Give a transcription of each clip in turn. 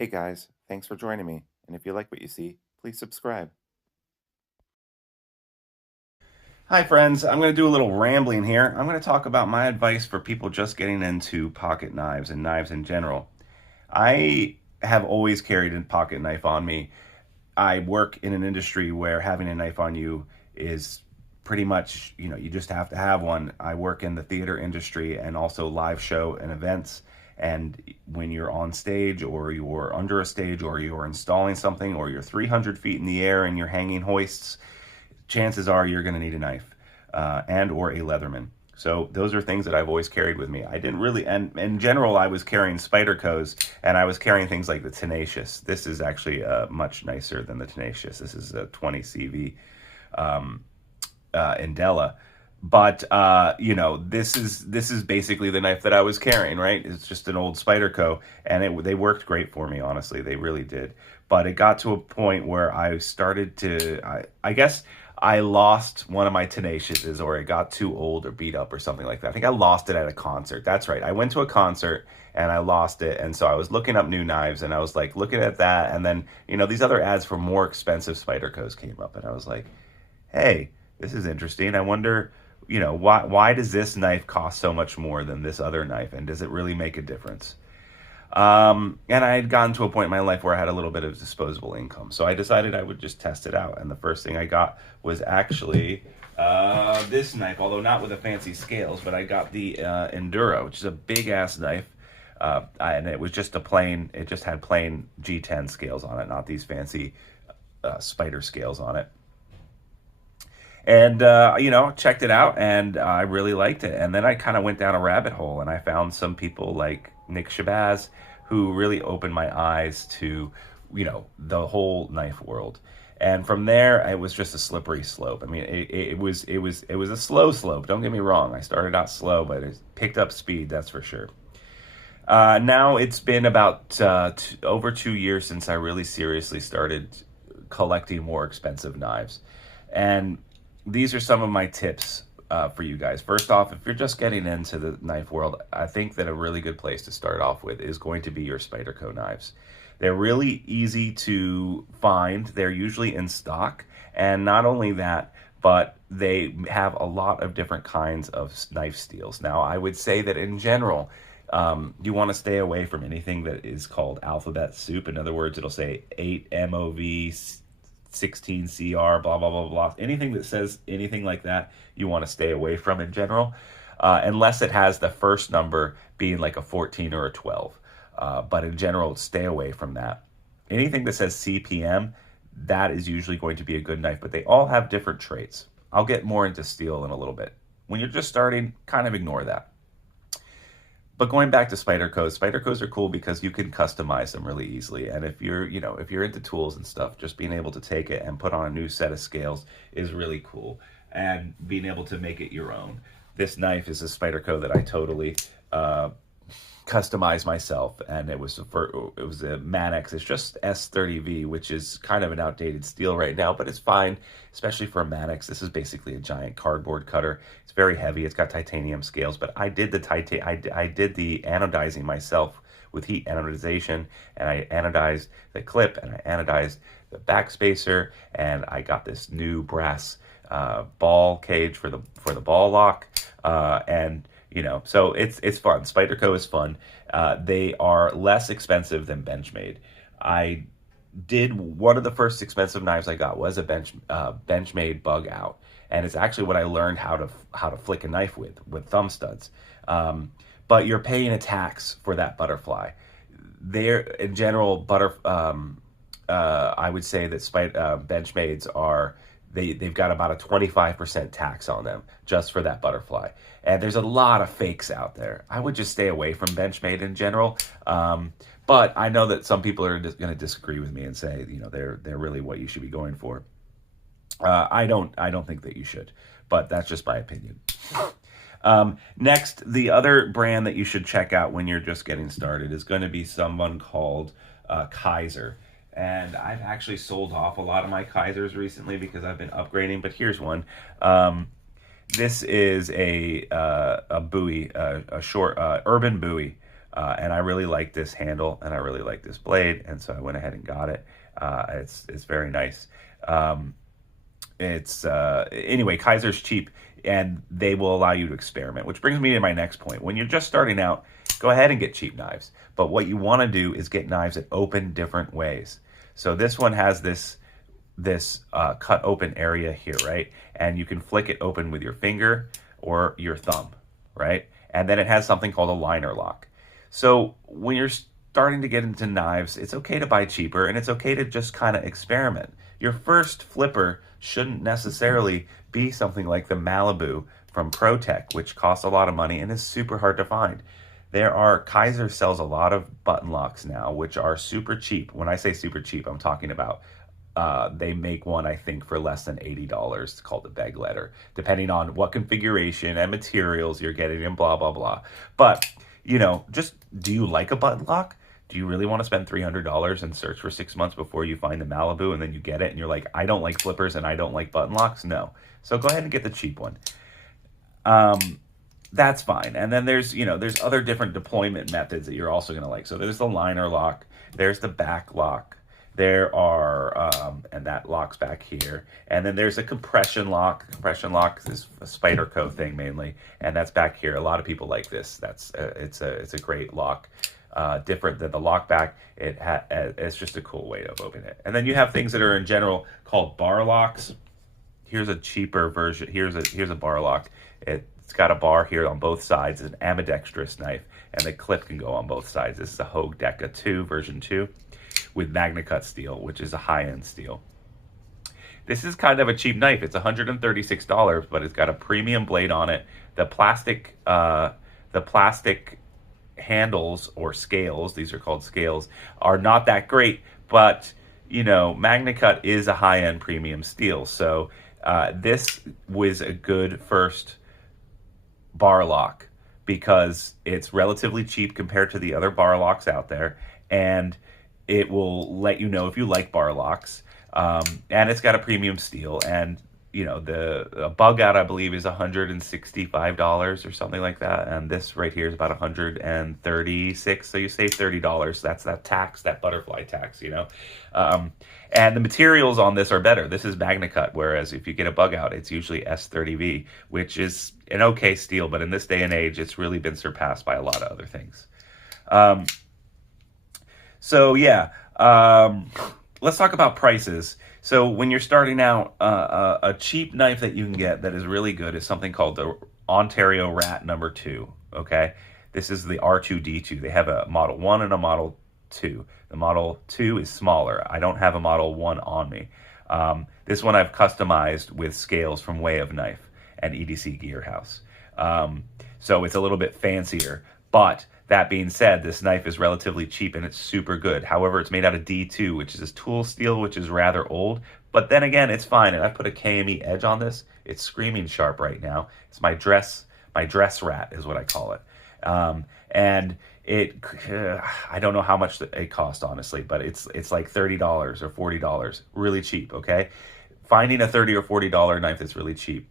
Hey guys, thanks for joining me. And if you like what you see, please subscribe. Hi, friends. I'm going to do a little rambling here. I'm going to talk about my advice for people just getting into pocket knives and knives in general. I have always carried a pocket knife on me. I work in an industry where having a knife on you is pretty much, you just have to have one. I work in the theater industry and also live show and events. And when you're on stage or you're under a stage or you're installing something or you're 300 feet in the air and you're hanging hoists, chances are you're going to need a knife and or a Leatherman. So those are things that I've always carried with me. I didn't really, and in general, I was carrying Spyderco's, and I was carrying things like the Tenacious. This is actually much nicer than the Tenacious. This is a 20 CV Indela. But this is basically the knife that I was carrying, right? It's just an old Spyderco, and they worked great for me, honestly. They really did. But it got to a point where I started to, I guess I lost one of my Tenaciouses, or it got too old or beat up or something like that. I think I lost it at a concert. That's right. I went to a concert and I lost it, and so I was looking up new knives, and I was like looking at that, and then these other ads for more expensive Spydercos came up, and I was like, hey, this is interesting. I wonder, why does this knife cost so much more than this other knife, and does it really make a difference? And I had gotten to a point in my life where I had a little bit of disposable income, so I decided I would just test it out. And the first thing I got was actually this knife, although not with the fancy scales, but I got the Enduro, which is a big ass knife. And it was just it just had plain G10 scales on it, not these fancy spider scales on it. And checked it out, and I really liked it. And then I kind of went down a rabbit hole, and I found some people like Nick Shabazz who really opened my eyes to the whole knife world. And from there, it was just a slippery slope. I mean, it was a slow slope. Don't get me wrong. I started out slow, but it picked up speed. That's for sure. Now it's been about over 2 years since I really seriously started collecting more expensive knives. And these are some of my tips for you guys. First off, if you're just getting into the knife world, I think that a really good place to start off with is going to be your Spyderco knives. They're really easy to find. They're usually in stock. And not only that, but they have a lot of different kinds of knife steels. Now, I would say that in general, you want to stay away from anything that is called alphabet soup. In other words, it'll say 8 MOV 16 CR, blah, blah, blah, blah. Anything that says anything like that, you want to stay away from in general, unless it has the first number being like a 14 or a 12. But in general, stay away from that. Anything that says CPM, that is usually going to be a good knife, but they all have different traits. I'll get more into steel in a little bit. When you're just starting, kind of ignore that. But going back to Spyderco's are cool because you can customize them really easily. And if you're into tools and stuff, just being able to take it and put on a new set of scales is really cool. And being able to make it your own. This knife is a Spyderco that I totally customized myself, and it was a Manex. It's just S30V, which is kind of an outdated steel right now, but it's fine, especially for a Manex. This is basically a giant cardboard cutter. It's very heavy. It's got titanium scales, but I did I did the anodizing myself with heat anodization, and I anodized the clip, and I anodized the backspacer, and I got this new brass ball cage for the ball lock, and so it's fun. Spyderco is fun. They are less expensive than Benchmade. I did one of the first expensive knives I got was a Benchmade Bug Out, and it's actually what I learned how to flick a knife with thumb studs. But you're paying a tax for that butterfly. They're in general I would say that Benchmades are they've got about a 25% tax on them just for that butterfly. And there's a lot of fakes out there. I would just stay away from Benchmade in general. But I know that some people are just going to disagree with me and say, they're really what you should be going for. I don't think that you should, but that's just my opinion. Next, the other brand that you should check out when you're just getting started is going to be someone called Kaiser. And I've actually sold off a lot of my Kaisers recently because I've been upgrading. But here's one. This is a Bowie, a short urban Bowie. And I really like this handle, and I really like this blade, and so I went ahead and got it. It's very nice. Um, it's Anyway, Kaiser's cheap, and they will allow you to experiment, which brings me to my next point. When you're just starting out, go ahead and get cheap knives. But what you want to do is get knives that open different ways. So this one has this cut open area here, right? And you can flick it open with your finger or your thumb, right? And then it has something called a liner lock. So when you're starting to get into knives, it's okay to buy cheaper, and it's okay to just kind of experiment. Your first flipper shouldn't necessarily be something like the Malibu from ProTech, which costs a lot of money and is super hard to find. Kaiser sells a lot of button locks now, which are super cheap. When I say super cheap, I'm talking about they make one, I think, for less than $80. It's called the beg letter, depending on what configuration and materials you're getting and blah, blah, blah. But, just do you like a button lock? Do you really want to spend $300 and search for 6 months before you find the Malibu and then you get it and you're like, I don't like flippers and I don't like button locks? No. So go ahead and get the cheap one. That's fine. And then there's other different deployment methods that you're also going to like. So there's the liner lock, there's the back lock, there are, and that locks back here. And then there's a compression lock. Compression lock is a Spyderco thing mainly, and that's back here. A lot of people like this. It's a great lock. Different than the lock back. It's just a cool way to open it. And then you have things that are in general called bar locks. Here's a cheaper version. Here's a bar lock. It's got a bar here on both sides. It's an ambidextrous knife, and the clip can go on both sides. This is a Hogue Deca 2 version 2 with MagnaCut steel, which is a high-end steel. This is kind of a cheap knife. It's $136, but it's got a premium blade on it. The plastic handles or scales, these are called scales, are not that great, but MagnaCut is a high-end premium steel. So this was a good first bar lock because it's relatively cheap compared to the other bar locks out there, and it will let you know if you like bar locks. And it's got a premium steel, and the bug out, I believe, is $165 or something like that, and this right here is about $136. So you save $30. That's that tax, that butterfly tax, and the materials on this are better. This is MagnaCut, whereas if you get a bug out, it's usually S30V, which is an okay steel, but in this day and age, it's really been surpassed by a lot of other things. Let's talk about prices. So when you're starting out, a cheap knife that you can get that is really good is something called the Ontario Rat number 2, okay? This is the R2D2. They have a Model 1 and a Model 2. The Model 2 is smaller. I don't have a Model 1 on me. This one I've customized with scales from Way of Knife and EDC Gear House. So it's a little bit fancier, but that being said, this knife is relatively cheap and it's super good. However, it's made out of D2, which is tool steel, which is rather old. But then again, it's fine. And I put a KME edge on this. It's screaming sharp right now. It's my dress rat is what I call it. And I don't know how much it cost, honestly, but it's like $30 or $40, really cheap. Okay, finding a $30 or $40 knife that's really cheap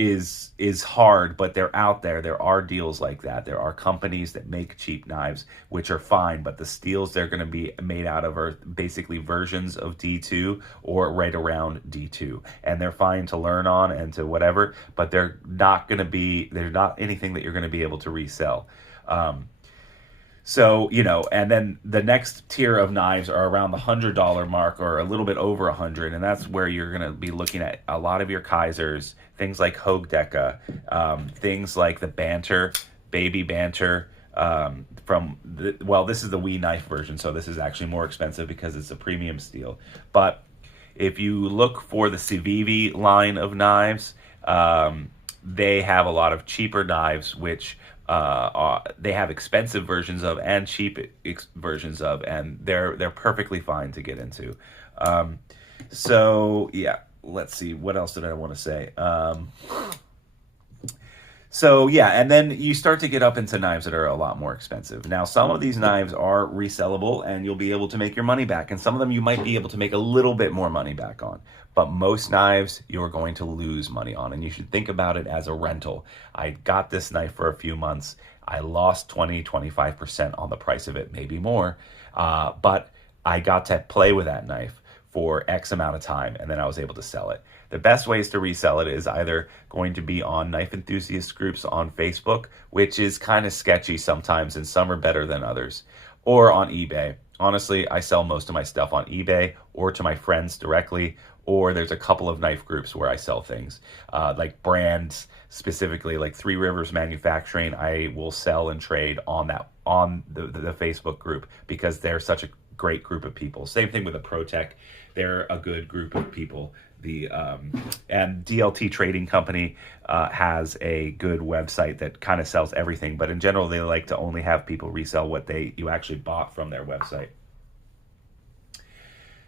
is hard, but they're out there. There are deals like that. There are companies that make cheap knives, which are fine, but the steels they're going to be made out of are basically versions of D2 or right around D2. And they're fine to learn on and to whatever, but they're not anything that you're going to be able to resell. And then the next tier of knives are around the $100 mark or a little bit over 100, and that's where you're going to be looking at a lot of your Kaisers, things like Hogue Deca, things like the Banter, Baby Banter, this is the Wee knife version, so this is actually more expensive because it's a premium steel. But if you look for the Civivi line of knives, they have a lot of cheaper knives, which they have expensive versions of and cheap versions of, and they're perfectly fine to get into. Let's see, what else did I want to say? So yeah, and then you start to get up into knives that are a lot more expensive. Now, some of these knives are resellable and you'll be able to make your money back. And some of them you might be able to make a little bit more money back on. But most knives you're going to lose money on. And you should think about it as a rental. I got this knife for a few months. I lost 20, 25% on the price of it, maybe more. But I got to play with that knife for X amount of time, and then I was able to sell it. The best ways to resell it is either going to be on knife enthusiast groups on Facebook, which is kind of sketchy sometimes, and some are better than others, or on eBay. Honestly, I sell most of my stuff on eBay or to my friends directly, or there's a couple of knife groups where I sell things, like brands specifically, like Three Rivers Manufacturing. I will sell and trade on the Facebook group because they're such a great group of people. Same thing with a ProTech. They're a good group of people. And DLT Trading Company has a good website that kind of sells everything, but in general, they like to only have people resell what you actually bought from their website.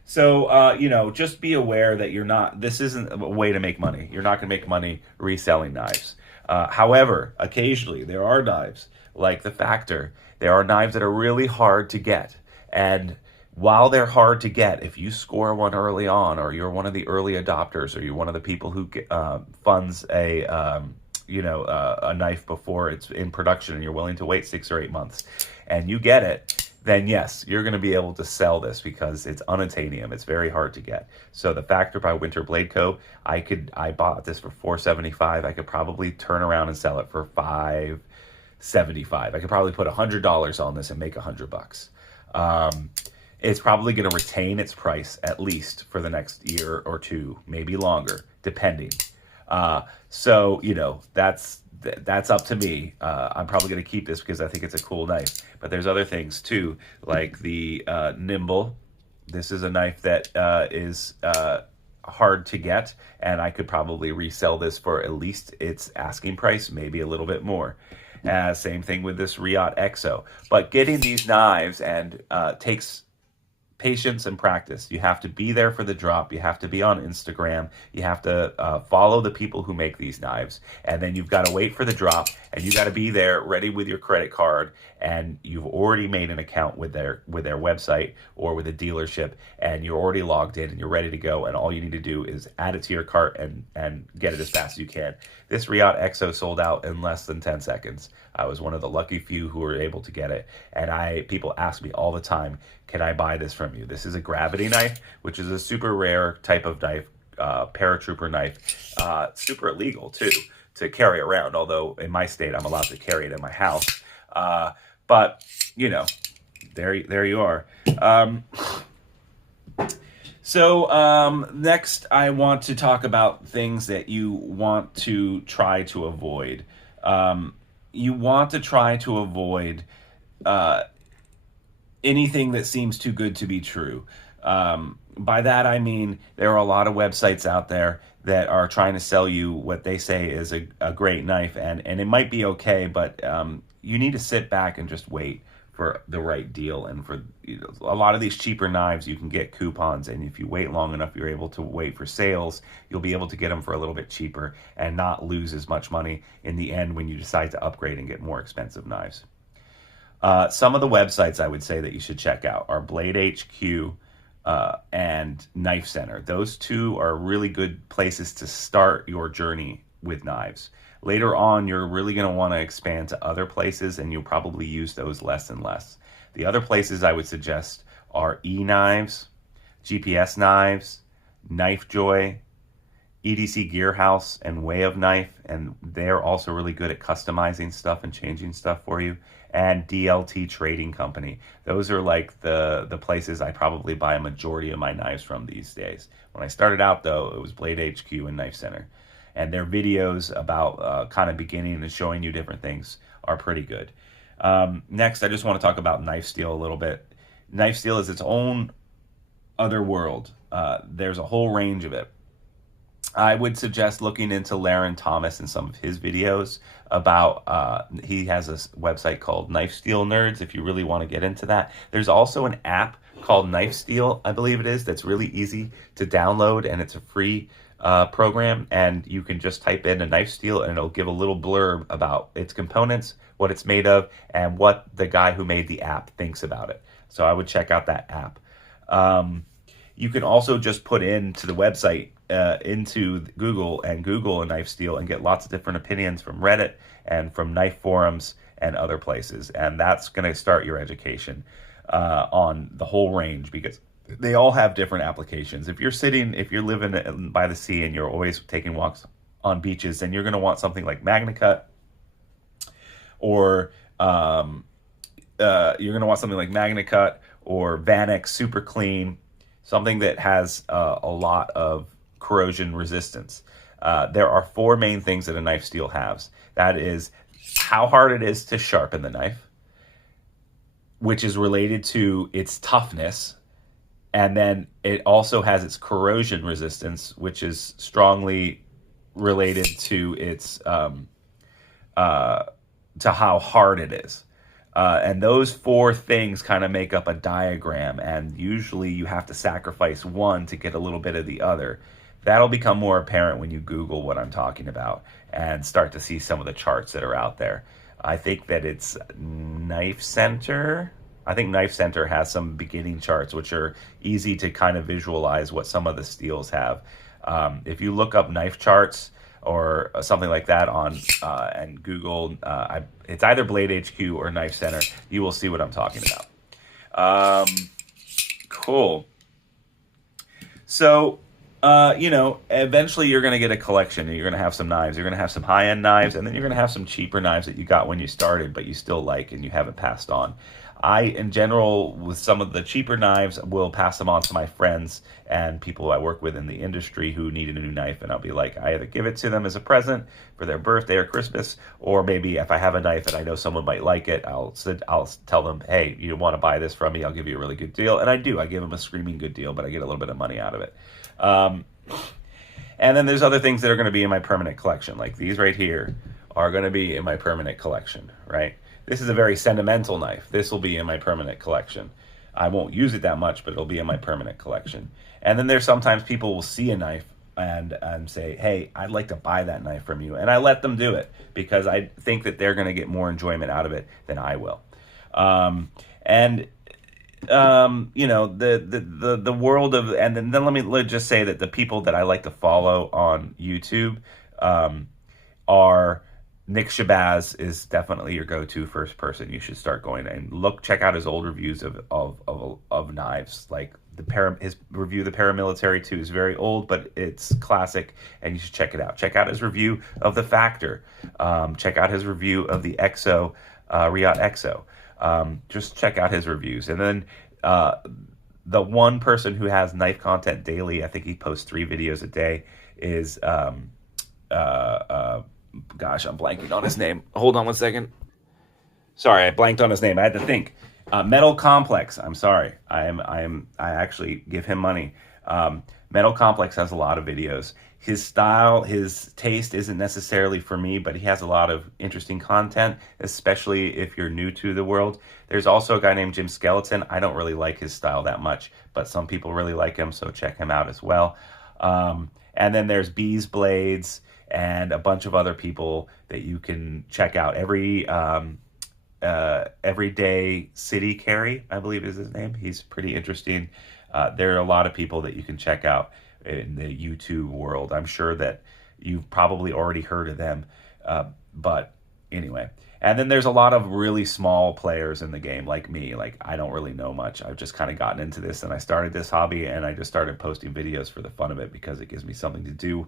So, just be aware that this isn't a way to make money. You're not going to make money reselling knives. However, occasionally there are knives like the Factor. There are knives that are really hard to get. And while they're hard to get, if you score one early on, or you're one of the early adopters, or you're one of the people who funds a knife before it's in production, and you're willing to wait 6 or 8 months, and you get it, then yes, you're going to be able to sell this because it's unobtainium. It's very hard to get. So the Factor by Winter Blade Co. I bought this for $475. I could probably turn around and sell it for $575. I could probably put $100 on this and make $100. It's probably going to retain its price at least for the next year or two, maybe longer, depending. So that's up to me. I'm probably going to keep this because I think it's a cool knife. But there's other things too, like the Nimble. This is a knife that is hard to get, and I could probably resell this for at least its asking price, maybe a little bit more. Same thing with this Riot Exo. But getting these knives takes patience and practice. You have to be there for the drop. You have to be on Instagram. You have to follow the people who make these knives. And then you've got to wait for the drop, and you got to be there ready with your credit card. And you've already made an account with their website or with a dealership, and you're already logged in and you're ready to go. And all you need to do is add it to your cart and get it as fast as you can. This Riot Exo sold out in less than 10 seconds. I was one of the lucky few who were able to get it. And people ask me all the time, can I buy this from you? This is a gravity knife, which is a super rare type of knife, paratrooper knife, super illegal too to carry around. Although in my state, I'm allowed to carry it in my house. But there you are. So next, I want to talk about things that you want to try to avoid. You want to try to avoid anything that seems too good to be true. By that, I mean there are a lot of websites out there that are trying to sell you what they say is a great knife, and it might be okay, but you need to sit back and just wait for the right deal. And for a lot of these cheaper knives, you can get coupons, and if you wait long enough, you're able to wait for sales. You'll be able to get them for a little bit cheaper and not lose as much money in the end when you decide to upgrade and get more expensive knives. Some of the websites I would say that you should check out are Blade HQ and Knife Center. Those two are really good places to start your journey with knives. Later on, you're really going to want to expand to other places, and you'll probably use those less and less. The other places I would suggest are eKnives, GPS Knives, KnifeJoy, EDC Gearhouse, and Way of Knife, and they're also really good at customizing stuff and changing stuff for you. And DLT Trading Company. Those are like the places I probably buy a majority of my knives from these days. When I started out, though, it was Blade HQ and Knife Center. And their videos about kind of beginning and showing you different things are pretty good. Next, I just want to talk about Knife Steel a little bit. Knife Steel is its own other world. There's a whole range of it. I would suggest looking into Laren Thomas and some of his videos about, he has a website called Knife Steel Nerds if you really want to get into that. There's also an app called Knife Steel, I believe it is, that's really easy to download, and it's a free program, and you can just type in a knife steel and it'll give a little blurb about its components, what it's made of, and what the guy who made the app thinks about it. So I would check out that app. You can also just put into the website, into Google, and Google a knife steel and get lots of different opinions from Reddit and from knife forums and other places. And that's going to start your education on the whole range, because they all have different applications. If you're living by the sea and you're always taking walks on beaches, then you're going to want something like MagnaCut, or you're going to want something like MagnaCut or Vanex Super Clean, something that has a lot of corrosion resistance. There are four main things that a knife steel has. That is how hard it is to sharpen the knife, which is related to its toughness. And then it also has its corrosion resistance, which is strongly related to its to how hard it is. And those four things kind of make up a diagram, and usually you have to sacrifice one to get a little bit of the other. That'll become more apparent when you Google what I'm talking about and start to see some of the charts that are out there. I think that it's Knife Center. I think Knife Center has some beginning charts, which are easy to kind of visualize what some of the steels have. If you look up knife charts or something like that on and Google, it's either Blade HQ or Knife Center, you will see what I'm talking about. Cool. So, eventually you're going to get a collection, and you're going to have some knives. You're going to have some high-end knives, and then you're going to have some cheaper knives that you got when you started, but you still like and you haven't passed on. I, in general, with some of the cheaper knives, will pass them on to my friends and people I work with in the industry who need a new knife, and I'll be like, I either give it to them as a present for their birthday or Christmas, or maybe if I have a knife and I know someone might like it, I'll tell them, hey, you want to buy this from me? I'll give you a really good deal. And I do. I give them a screaming good deal, but I get a little bit of money out of it. And then there's other things that are going to be in my permanent collection, like these right here are going to be in my permanent collection, right? This is a very sentimental knife. This will be in my permanent collection. I won't use it that much, but it'll be in my permanent collection. And then there's sometimes people will see a knife and say, hey, I'd like to buy that knife from you. And I let them do it because I think that they're going to get more enjoyment out of it than I will. The world of, and then let me just say that the people that I like to follow on YouTube are Nick Shabazz is definitely your go-to first person. You should start going and check out his old reviews of knives. Like his review of the Paramilitary 2 is very old, but it's classic, and you should check it out. Check out his review of the Factor. Check out his review of the Exo, Riot Exo. Just check out his reviews. And then the one person who has knife content daily, I think he posts 3 videos a day, is gosh, I'm blanking on his name. Hold on one second. Sorry, I blanked on his name. I had to think. Metal Complex. I'm sorry. I actually give him money. Metal Complex has a lot of videos. His style, his taste isn't necessarily for me, but he has a lot of interesting content, especially if you're new to the world. There's also a guy named Jim Skeleton. I don't really like his style that much, but some people really like him, so check him out as well. And then there's Bees Blades and a bunch of other people that you can check out. Everyday City Carry, I believe is his name. He's pretty interesting. There are a lot of people that you can check out in the YouTube world. I'm sure that you've probably already heard of them. But anyway. And then there's a lot of really small players in the game like me. Like, I don't really know much. I've just kind of gotten into this, and I started this hobby, and I just started posting videos for the fun of it because it gives me something to do.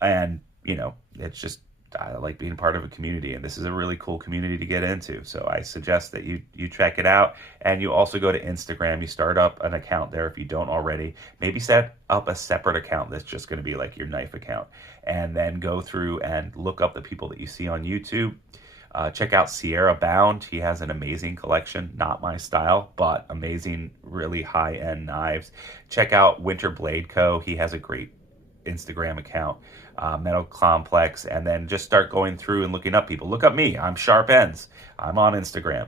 And, it's just, I like being part of a community, and this is a really cool community to get into. So I suggest that you check it out, and you also go to Instagram. You start up an account there if you don't already. Maybe set up a separate account that's just going to be like your knife account, and then go through and look up the people that you see on YouTube. Check out Sierra Bound. He has an amazing collection, not my style, but amazing, really high-end knives. Check out Winter Blade Co. He has a great Instagram account. Metal Complex, and then just start going through and looking up people. Look up me. I'm Sharp Ends. I'm on Instagram.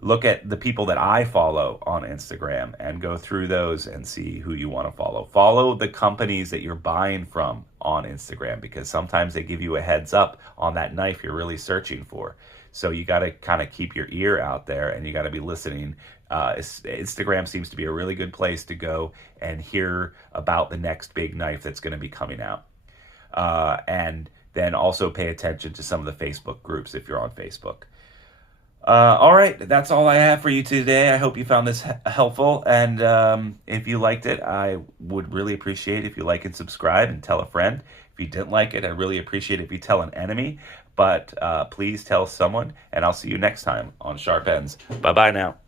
look at the people that I follow on Instagram and go through those and see who you want to follow. Follow the companies that you're buying from on Instagram, because sometimes they give you a heads up on that knife you're really searching for. So you got to kind of keep your ear out there, and you got to be listening. Instagram seems to be a really good place to go and hear about the next big knife that's going to be coming out. And then also pay attention to some of the Facebook groups if you're on Facebook. All right, that's all I have for you today. I hope you found this helpful, and if you liked it, I would really appreciate if you like and subscribe and tell a friend. If you didn't like it, I really appreciate if you tell an enemy, but please tell someone, and I'll see you next time on Sharp Ends. Bye-bye now.